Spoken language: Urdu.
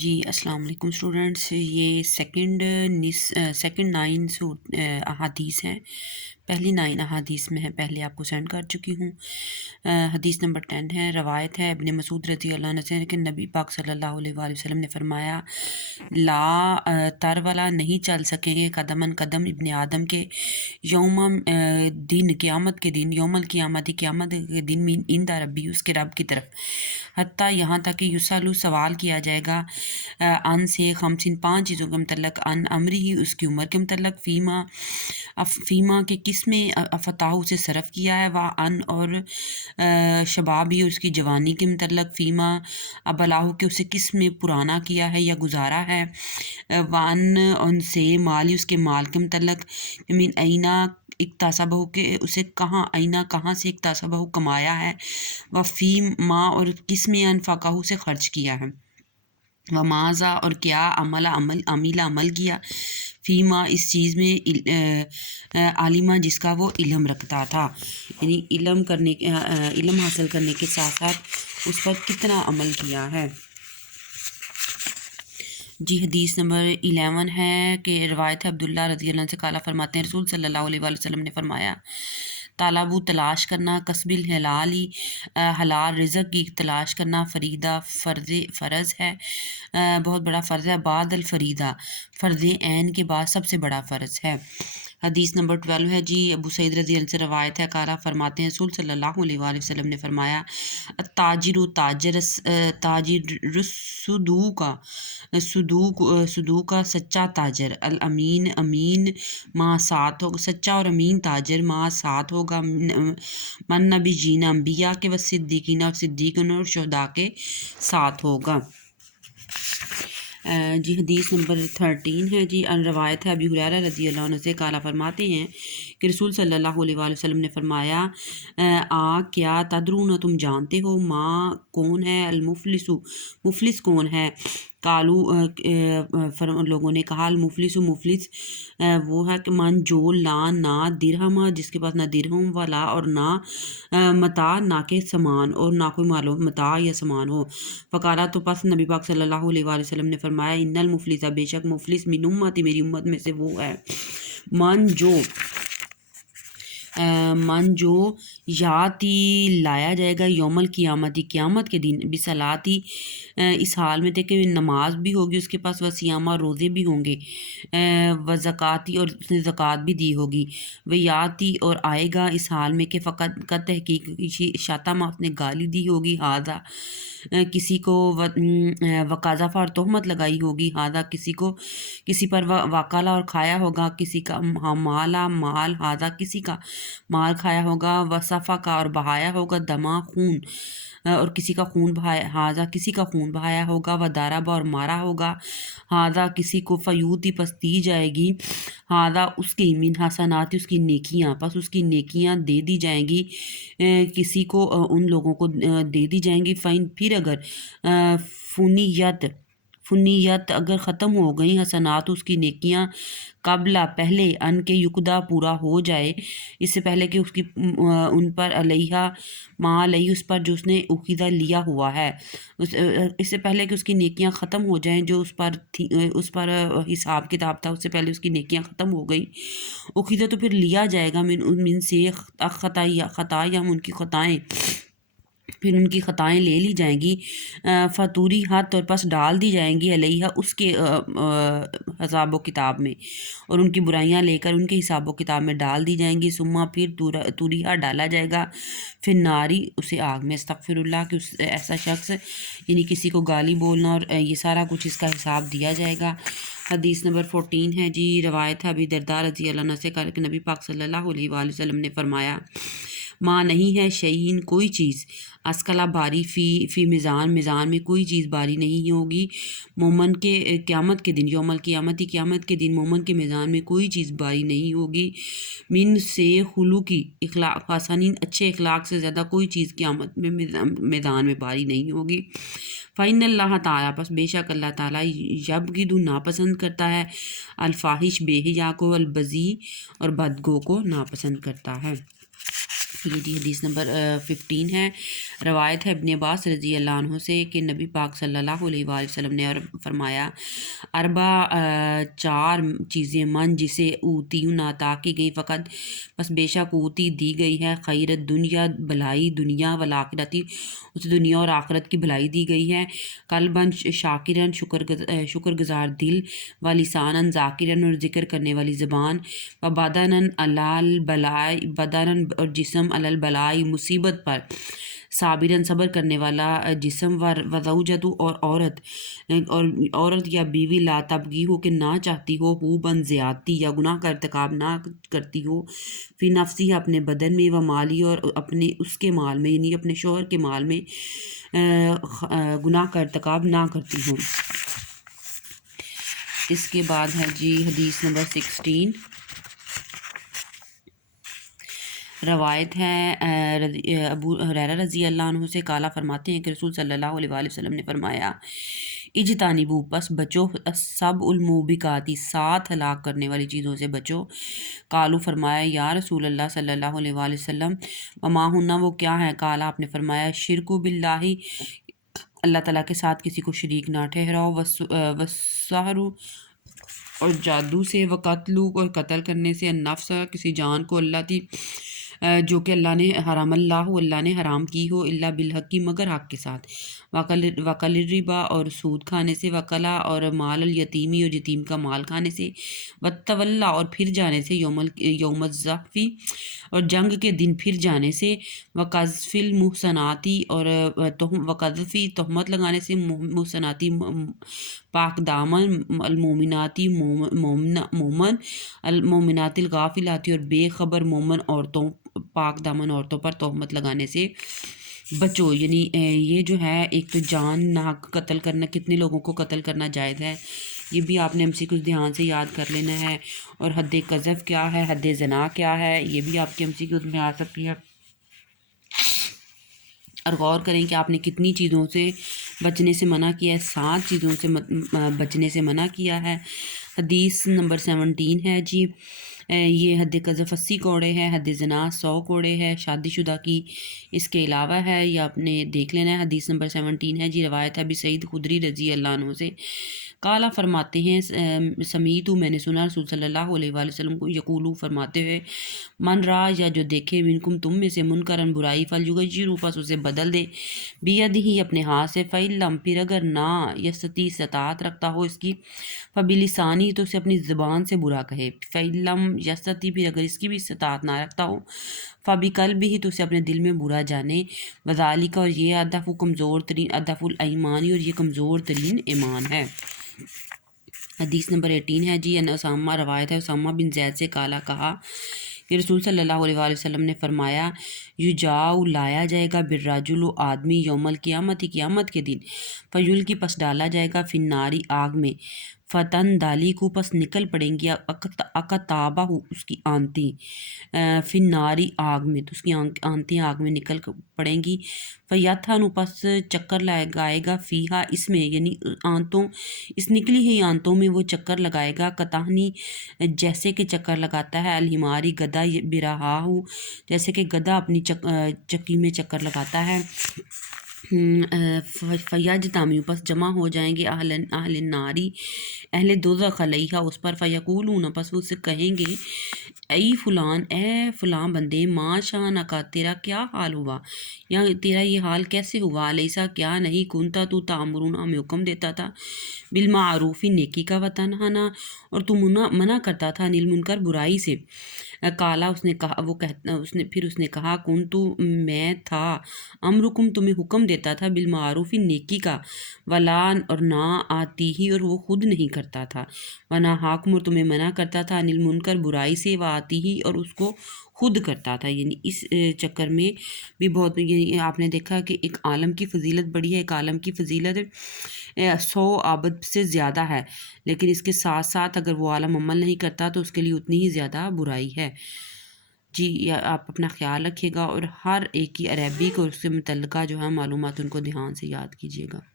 جی السلام علیکم اسٹوڈنٹس، یہ سیکنڈ 9 احادیث ہیں۔ پہلی 9 احادیث میں ہے، پہلے آپ کو سینڈ کر چکی ہوں۔ حدیث نمبر 10 ہے، روایت ہے ابن مسعود رضی اللہ عنہ سے کہ نبی پاک صلی اللہ علیہ وآلہ وسلم نے فرمایا، لا تر والا نہیں چل سکیں گے قدمن قدم ابن آدم کے یوم دن قیامت کے دن، یوم القیامت قیامت کے دن من عند ربی اس کے رب کی طرف، حتیٰ یہاں تک کہ یسالو سوال کیا جائے گا ان سے خمسن 5 چیزوں کے متعلق، ان امری ہی اس کی عمر کے متعلق، فیما کے کس میں فتح سے صرف کیا ہے، ان اور شباب ہی اس کی جوانی کے متعلق، فیما ابلاہ کے اسے کس میں پرانا کیا ہے یا گزارا ہے، ان سے مالی اس کے مال کے متعلق، من اینا اکتسبہ کے اسے کہاں سے اکتسبہ کمایا ہے، فی ما اور کس میں انفقہ سے خرچ کیا ہے، ماذا اور کیا عمل کیا، فیما اس چیز میں عالمہ جس کا وہ علم رکھتا تھا، یعنی علم حاصل کرنے کے ساتھ ساتھ اس پر کتنا عمل کیا ہے۔ جی حدیث نمبر 11 ہے کہ روایت ہے عبداللہ رضی اللہ عنہ سے قال فرماتے ہیں رسول صلی اللہ علیہ وآلہ وسلم نے فرمایا، طالبو تلاش کرنا، کسب الحلالی حلال رزق کی تلاش کرنا، فریدہ فرض ہے، بہت بڑا فرض ہے، بعد الفریدہ فرض عین کے بعد سب سے بڑا فرض ہے۔ حدیث نمبر 12 ہے جی ابو سعید رضی اللہ عنہ سے روایت ہے، قال فرماتے ہیں رسول صلی اللہ علیہ وآلہ وسلم نے فرمایا، تاجر صدوق کا سچا تاجر، الامین امین ماں ساتھ ہوگا، سچا اور امین تاجر ماں ساتھ ہوگا، من نبی جینا انبیاء کے و صدیقین اور صدیقین اور شہداء کے ساتھ ہوگا۔ جی حدیث نمبر 13 ہے جی ان روایت ہے ابی ہریرہ رضی اللہ عنہ سے قال فرماتے ہیں کہ رسول صلی اللہ علیہ وآلہ وسلم نے فرمایا، کیا تدرون تم جانتے ہو، ماں کون ہے، المفلس مفلس کون ہے، کالو لوگوں نے کہا المفلس مفلس وہ ہے کہ من جو لا نہ درہم جس کے پاس نہ درہم والا اور نہ متاع نہ کہ سامان اور نہ کوئی مال و متاع یا سامان ہو، فقالا تو پس نبی پاک صلی اللہ علیہ وآلہ وسلم نے فرمایا، ان المفلس بے شک مفلس من امتی میری امت میں سے وہ ہے، من جو یاتی لایا جائے گا یوم القیامت قیامت کے دن بصلاتی اس حال میں تھے کہ نماز بھی ہوگی اس کے پاس، وسیامہ روزے بھی ہوں گے، و زکاتی اور اس نے زکوٰۃ بھی دی ہوگی، وہ یاتی اور آئے گا اس حال میں کہ فقط کا تحقیق شاتمہ اس نے گالی دی ہوگی، ہاذا کسی کو وقاذف اور تہمت لگائی ہوگی، ہاذا کسی پر وکالا اور کھایا ہوگا، کسی کا مال ہاذا کسی کا مال کھایا ہوگا، وصفہ کا اور بہایا ہوگا، دما خون اور کسی کا خون بہایا، ہاذا کسی کا خون بہایا ہوگا، و داربا اور مارا ہوگا، ہاذا کسی کو فیوتی پس دی جائے گی، ہاذا اس کی من حسنات اس کی نیکیاں پس اس کی نیکیاں دے دی جائیں گی، کسی کو ان لوگوں کو دے دی جائیں گی، فائن پھر اگر فنیت اگر ختم ہو گئی حسنات اس کی نیکیاں، قبل پہلے ان کے یقدا پورا ہو جائے، اس سے پہلے کہ اس کی ان پر علیہ ما علیہ اس پر جو اس نے عقیدہ لیا ہوا ہے، اس سے پہلے کہ اس کی نیکیاں ختم ہو جائیں جو اس پر حساب کتاب تھا، اس سے پہلے اس کی نیکیاں ختم ہو گئی، عقیدہ تو پھر لیا جائے گا من سے خطایا ان کی خطائیں، پھر ان کی خطائیں لے لی جائیں گی، فطوری ہاتھ اور پس ڈال دی جائیں گی علیہ اس کے حساب و کتاب میں، اور ان کی برائیاں لے کر ان کے حساب و کتاب میں ڈال دی جائیں گی، ثم پھر توریہ ڈالا جائے گا، پھر ناری اسے آگ میں، استغفر اللہ کہ ایسا شخص یعنی کسی کو گالی بولنا اور یہ سارا کچھ اس کا حساب دیا جائے گا۔ حدیث نمبر 14 ہے جی روایت ہے ابی درداء رضی اللہ عنہ سے کہ نبی پاک صلی اللہ علیہ وآلہ وسلم نے فرمایا، ماں نہیں ہے شیئین کوئی چیز، اسکلا باری فی میزان میں کوئی چیز باری نہیں ہوگی، مومن کے قیامت کے دن یوم القیامت قیامت کے دن مومن کے میزان میں کوئی چیز باری نہیں ہوگی، من سے خلوقی اخلاق حسنین اچھے اخلاق سے زیادہ کوئی چیز قیامت میں میدان میں باری نہیں ہوگی، فَإِنَّ اللَّهَ تعالیٰ پس بے شک اللہ تعالیٰ یبغض ناپسند کرتا ہے، الفاحش بے حیا کو، البذی اور بدگو کو ناپسند کرتا ہے۔ یہ جی حدیث نمبر 15 ہے، روایت ہے ابن عباس رضی اللہ عنہ سے کہ نبی پاک صلی اللہ علیہ وآلہ وسلم نے فرمایا اربع چار چیزیں من جسے اوتی نہ عطا کی گئی فقط بس بے شک اوتی دی گئی ہے خیرت دنیا بھلائی دنیا والآخرتی اس دنیا اور آخرت کی بھلائی دی گئی ہے قلباً شاکرن شکر گزار دل و لساناً ذاکرن اور ذکر کرنے والی زبان و بدناً علال بلائی بدناً اور جسم علال بلائی مصیبت پر صابرن صبر کرنے والا جسم و زوجۃ اور عورت یا بیوی لا تبغی ہو کہ نہ چاہتی ہو بن زیادتی یا گناہ کا ارتکاب نہ کرتی ہو فی نفسی اپنے بدن میں و مالی اور اپنے اس کے مال میں یعنی اپنے شوہر کے مال میں گناہ کا ارتکاب نہ کرتی ہو۔ اس کے بعد ہے جی حدیث نمبر 16 روایت ہے ابو ہریرہ رضی اللہ عنہ سے قال فرماتے ہیں کہ رسول صلی اللہ علیہ وآلہ وسلم نے فرمایا اجتنبوا پس بچو سب الموبقاتی 7 ہلاک کرنے والی چیزوں سے بچو قالو فرمایا یا رسول اللہ صلی اللہ علیہ وآلہ وسلم وما ہننا وہ کیا ہے قال آپ نے فرمایا شرک باللہ اللہ تعالیٰ کے ساتھ کسی کو شریک نہ ٹھہراؤ والسحر اور جادو سے وقتلو اور قتل کرنے سے النفس کسی جان کو اللہ کی جو کہ اللہ نے حرام کی ہو اللہ بالحق کی مگر حق کے ساتھ وکل الربا اور سود کھانے سے وکلا اور مال الیتیمی اور یتیم کا مال کھانے سے وتولا اور پھر جانے سے یوم الزحفی اور جنگ کے دن پھر جانے سے وقذف المحصناتی اور وقذفی تہمت لگانے سے محصناتی پاک دامن المومناتی مومن المومنات الغافلاتی اور بے خبر مومن عورتوں پاک دامن عورتوں پر تہمت لگانے سے بچو۔ یعنی یہ جو ہے ایک تو جان ناحق قتل کرنا، کتنے لوگوں کو قتل کرنا جائز ہے یہ بھی آپ نے ہم سے کچھ دھیان سے یاد کر لینا ہے، اور حد قذف کیا ہے، حد زنا کیا ہے، یہ بھی آپ کے MCQ میں آ سکتی ہے، اور غور کریں کہ آپ نے کتنی چیزوں سے بچنے سے منع کیا ہے، 7 چیزوں سے بچنے سے منع کیا ہے۔ حدیث نمبر 17 ہے جی یہ حد قذف 80 کوڑے ہے، حد زنا 100 کوڑے ہے، شادی شدہ کی اس کے علاوہ ہے، یہ آپ نے دیکھ لینا ہے۔ حدیث نمبر 17 ہے جی روایت ہے ابی سعید خدری رضی اللہ عنہ سے قالا فرماتے ہیں سمیت میں نے سنا رسول صلی اللہ علیہ وآلہ وسلم کو یقولو فرماتے ہوئے من را یا جو دیکھے منکم تم میں سے منکرن برائی فلیغیروا پس اسے بدل دے بیدہی اپنے ہاتھ سے فإن پھر اگر نہ یستطیع استطاعت رکھتا ہو اس کی فبلسانی تو اسے اپنی زبان سے برا کہے فإن یستطیع پھر اگر اس کی بھی استطاعت نہ رکھتا ہو فبقلبہ تو اسے اپنے دل میں برا جانے وذالک اور یہ اضعف کمزور ترین اضعف الایمان اور یہ کمزور ترین ایمان ہے۔ حدیث نمبر 18 ہے جی اسامہ روایت ہے اسامہ بن زید سے کہا کہ رسول صلی اللہ علیہ وآلہ وسلم نے فرمایا یجاؤ لایا جائے گا بالرجل آدمی یوم القیامت قیامت کے دن فیل کی پس ڈالا جائے گا فی النار آگ میں فتن دالی کو پس نکل پڑیں گی اقتابہ اس کی آنتیں فی النار آگ میں تو اس کی آنتیں آگ میں نکل پڑیں گی فیاتھانو پس چکر لگائے گا فیہا اس میں یعنی آنتوں اس نکلی ہوئی آنتوں میں وہ چکر لگائے گا کتانی جیسے کہ چکر لگاتا ہے الحماری گدھا برہا ہو جیسے کہ گدھا اپنی چکی میں چکر لگاتا ہے فیجتمع پس جمع ہو جائیں گے اہل ناری اہل دوزخ علیہا اس پر فیقولون پس وہ اسے کہیں گے ای فلان اے فلان بندے ما شان کا تیرا کیا حال ہوا یا تیرا یہ حال کیسے ہوا علیسا کیا نہیں کنتا تو تامرون ہمیں حکم دیتا تھا بالمعروفی نیکی کا وتنہانا اور تو منع کرتا تھا انل منکر برائی سے کالا اس نے کہا اس نے کہا کنتو میں تھا امرکم تمہیں حکم دیتا تھا بالمعروفی نیکی کا ولان اور نہ آتی ہی اور وہ خود نہیں کرتا تھا ونا حاکم اور تمہیں منع کرتا تھا انل منکر برائی سے و آتی ہی اور اس کو خود کرتا تھا۔ یعنی اس چکر میں بھی بہت یعنی آپ نے دیکھا کہ ایک عالم کی فضیلت بڑی ہے، ایک عالم کی فضیلت 100 عابد سے زیادہ ہے، لیکن اس کے ساتھ ساتھ اگر وہ عالم عمل نہیں کرتا تو اس کے لیے اتنی ہی زیادہ برائی ہے جی۔ آپ اپنا خیال رکھیے گا اور ہر ایک کی عربک اور اس سے متعلقہ جو ہے معلومات ان کو دھیان سے یاد کیجیے گا۔